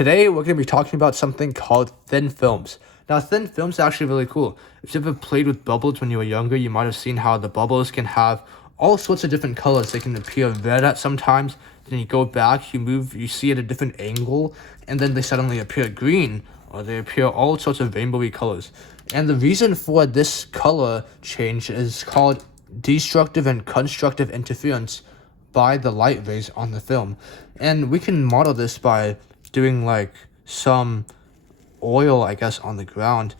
Today, we're going to be talking about something called thin films. Now, thin films are actually really cool. If you ever played with bubbles when you were younger, you might have seen how the bubbles can have all sorts of different colors. They can appear red at sometimes, then you go back, you see at a different angle, and then they suddenly appear green, or they appear all sorts of rainbowy colors. And the reason for this color change is called destructive and constructive interference by the light rays on the film. And we can model this by doing like some oil, I guess, on the ground.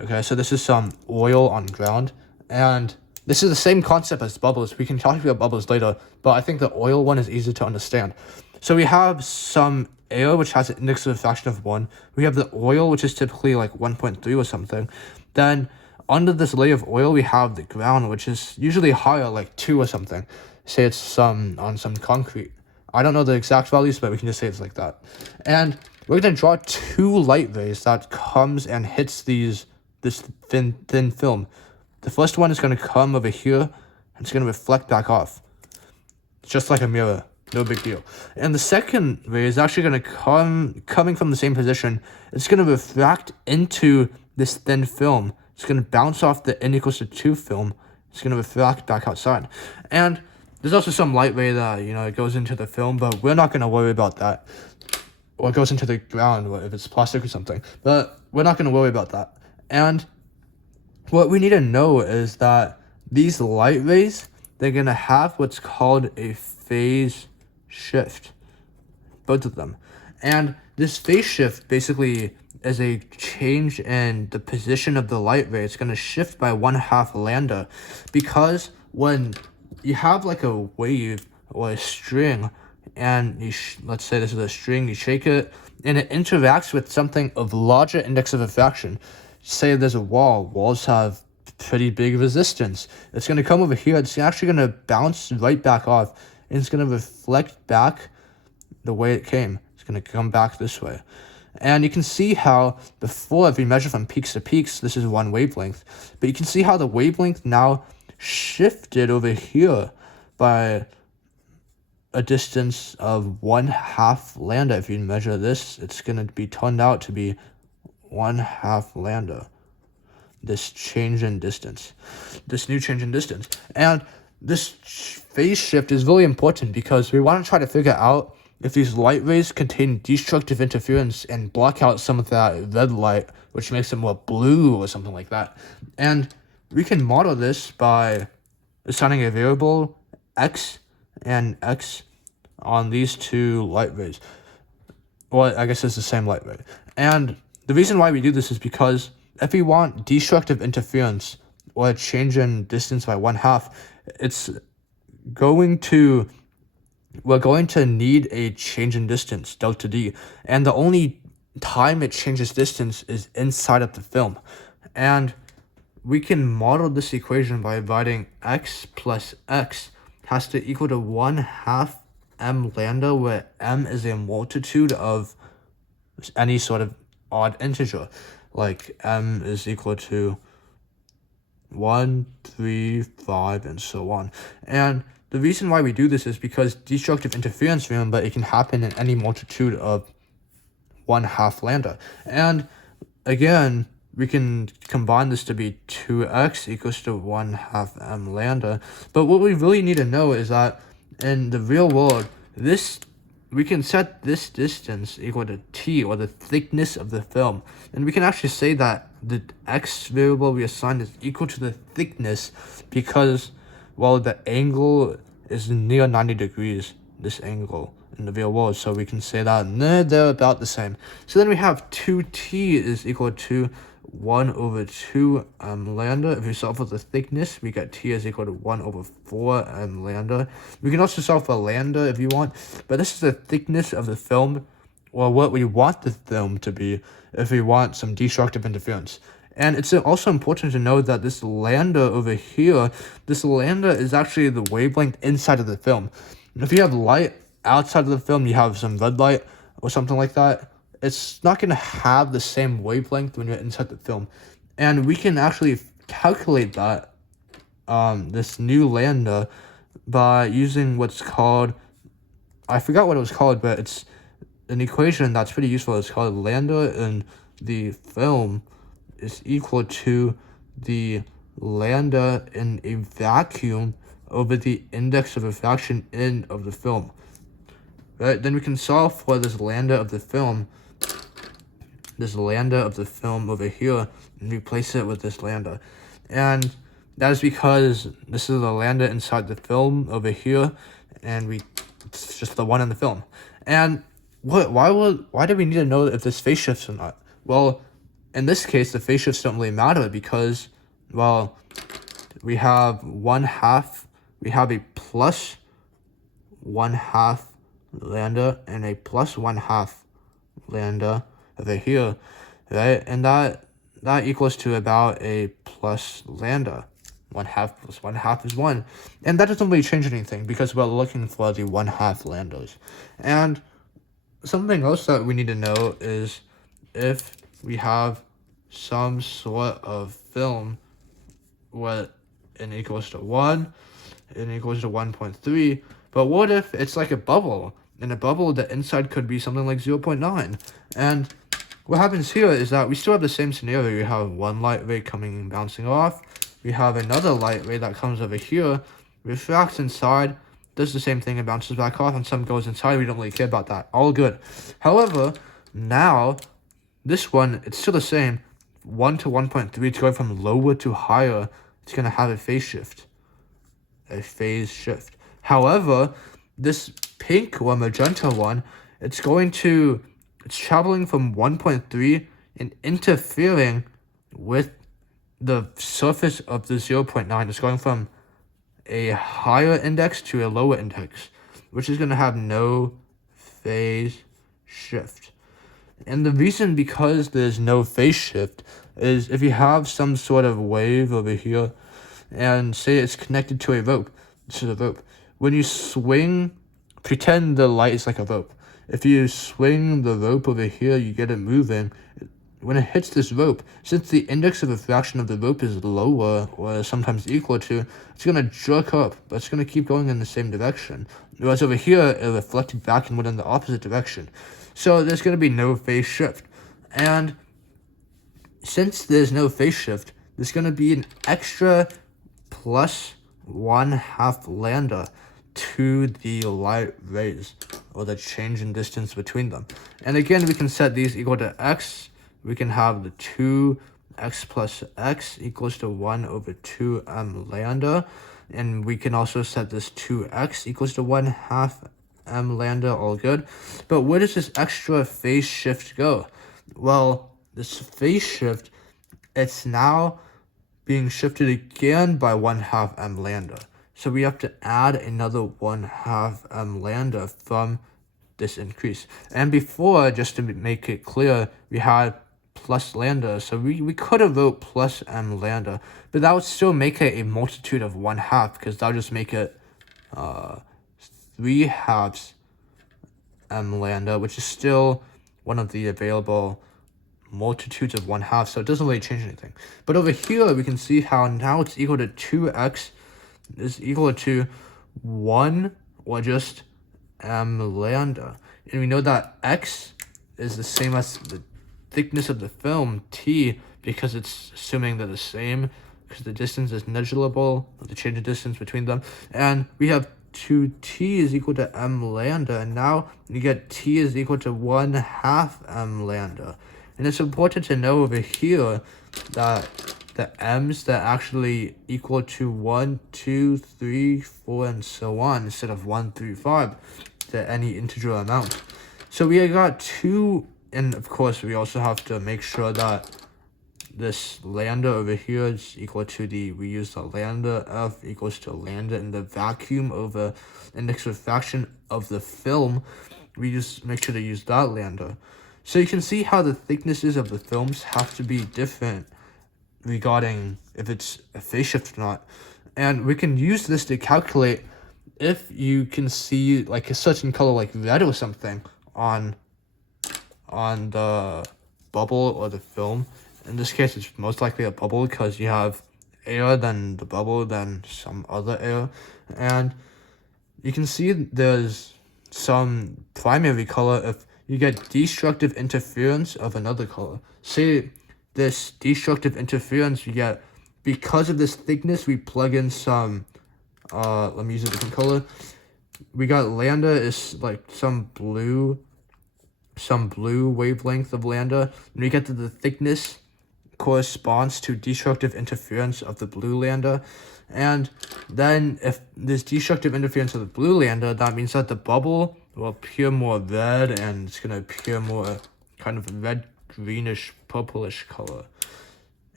Okay, so this is some oil on ground, and this is the same concept as bubbles. We can talk about bubbles later, but I think the oil one is easier to understand. So we have some air, which has an index of refraction of 1. We have the oil, which is typically like 1.3 or something. Then under this layer of oil, we have the ground, which is usually higher, like 2 or something. Say it's on some concrete. I don't know the exact values, but we can just say it's like that. And we're going to draw 2 light rays that comes and hits this thin film. The first one is going to come over here, and it's going to reflect back off. Just like a mirror. No big deal. And the second ray is actually going to coming from the same position. It's going to refract into this thin film. It's going to bounce off the n equals to 2 film. It's going to refract back outside. And there's also some light ray that, it goes into the film, but we're not going to worry about that. Or it goes into the ground, if it's plastic or something. But we're not going to worry about that. And what we need to know is that these light rays, they're going to have what's called a phase shift. Both of them. And this phase shift basically is a change in the position of the light ray. It's going to shift by 1/2 lambda, because when you have like a wave or a string, and let's say this is a string, you shake it, and it interacts with something of larger index of refraction. Say there's a wall. Walls have pretty big resistance. It's going to come over here. It's actually going to bounce right back off, and it's going to reflect back the way it came. It's going to come back this way. And you can see how before, if we measure from peaks to peaks, this is one wavelength. But you can see how the wavelength now shifted over here by a distance of 1/2 lambda. If you measure this, it's going to be turned out to be 1/2 lambda. This change in distance. This new change in distance. And this phase shift is really important because we want to try to figure out if these light rays contain destructive interference and block out some of that red light, which makes it more blue or something like that. And we can model this by assigning a variable x and x on these 2 light rays. Well, I guess it's the same light ray. And the reason why we do this is because if we want destructive interference or a change in distance by 1/2, we're going to need a change in distance, delta D. And the only time it changes distance is inside of the film. And we can model this equation by dividing x plus x has to equal to 1/2 m lambda, where m is a multitude of any sort of odd integer. Like m is equal to 1, 3, 5, and so on. And the reason why we do this is because destructive interference, remember, it can happen in any multitude of 1/2 lambda. And again, we can combine this to be 2x equals to 1/2 m lambda. But what we really need to know is that in the real world, we can set this distance equal to t, or the thickness of the film. And we can actually say that the x variable we assigned is equal to the thickness because, well, the angle is near 90 degrees, this angle in the real world. So we can say that they're about the same. So then we have 2t is equal to 1/2 m lambda. If we solve for the thickness, we get t is equal to 1/4 m lambda. We can also solve for lambda if you want, but this is the thickness of the film, or what we want the film to be if we want some destructive interference. And it's also important to know that this lambda over here, this lambda is actually the wavelength inside of the film. And if you have light outside of the film, you have some red light or something like that, it's not going to have the same wavelength when you're inside the film. And we can actually calculate that, this new lambda, by using what's called, I forgot what it was called, but it's an equation that's pretty useful. It's called lambda in the film is equal to the lambda in a vacuum over the index of refraction in of the film. Right? Then we can solve for this lambda of the film over here, and replace it with this lambda. And that is because this is the lambda inside the film over here, and it's just the one in the film. And why do we need to know if this phase shifts or not? Well, in this case, the phase shifts don't really matter because, well, we have a plus 1/2 lambda and a plus 1/2 lambda over here, right? And that equals to about a plus lambda. 1/2 plus 1/2 is 1. And that doesn't really change anything because we're looking for the 1/2 lambdas. And something else that we need to know is if we have some sort of film where n equals to 1, n equals to 1.3, but what if it's like a bubble? In a bubble, the inside could be something like 0.9. And what happens here is that we still have the same scenario. We have one light ray coming and bouncing off. We have another light ray that comes over here, refracts inside, does the same thing and bounces back off, and some goes inside. We don't really care about that. All good. However, now, this one, it's still the same. 1 to 1.3, it's going from lower to higher. It's going to have a phase shift. However, this pink or magenta one, it's traveling from 1.3 and interfering with the surface of the 0.9. It's going from a higher index to a lower index, which is going to have no phase shift. And the reason because there's no phase shift is if you have some sort of wave over here and say it's connected to a rope, when you swing, pretend the light is like a rope. If you swing the rope over here, you get it moving. When it hits this rope, since the index of refraction of the rope is lower or sometimes equal to, it's going to jerk up, but it's going to keep going in the same direction. Whereas over here, it reflected back and went in the opposite direction. So there's going to be no phase shift. And since there's no phase shift, there's going to be an extra plus 1/2 lambda to the light rays, or the change in distance between them. And again, we can set these equal to x. We can have the 2x plus x equals to 1 over 2m lambda. And we can also set this 2x equals to 1/2 m lambda, all good. But where does this extra phase shift go? Well, this phase shift, it's now being shifted again by 1/2 m lambda. So we have to add another 1/2 m lambda from this increase. And before, just to make it clear, we had plus lambda. So we could have wrote plus m lambda, but that would still make it a multitude of 1/2 because that would just make it 3/2 m lambda, which is still one of the available multitudes of 1/2, so it doesn't really change anything. But over here, we can see how now it's equal to 2x is equal to 1 or just m lambda. And we know that x is the same as the thickness of the film, t, because it's assuming they're the same, because the distance is negligible, the change in distance between them. And we have 2t is equal to m lambda, and now you get t is equal to 1/2 m lambda. And it's important to know over here that the m's that actually equal to 1, 2, 3, 4, and so on, instead of 1 through 5, to any integer amount. So we got 2, and of course we also have to make sure that this lambda over here is equal to we use the lambda f equals to lambda in the vacuum over index of refraction of the film. We just make sure to use that lambda. So you can see how the thicknesses of the films have to be different regarding if it's a phase shift or not. And we can use this to calculate if you can see like a certain color like red or something on the bubble or the film. In this case, it's most likely a bubble because you have air, then the bubble, then some other air. And you can see there's some primary color if you get destructive interference of another color. Say this destructive interference you get because of this thickness, we plug in some, let me use a different color. We got lambda is like some blue wavelength of lambda, and we get that the thickness corresponds to destructive interference of the blue lambda. And then if there's destructive interference of the blue lambda, that means that the bubble will appear more red, and it's going to appear more kind of red, greenish, purplish color.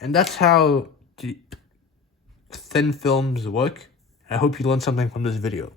And that's how the thin films work. I hope you learned something from this video.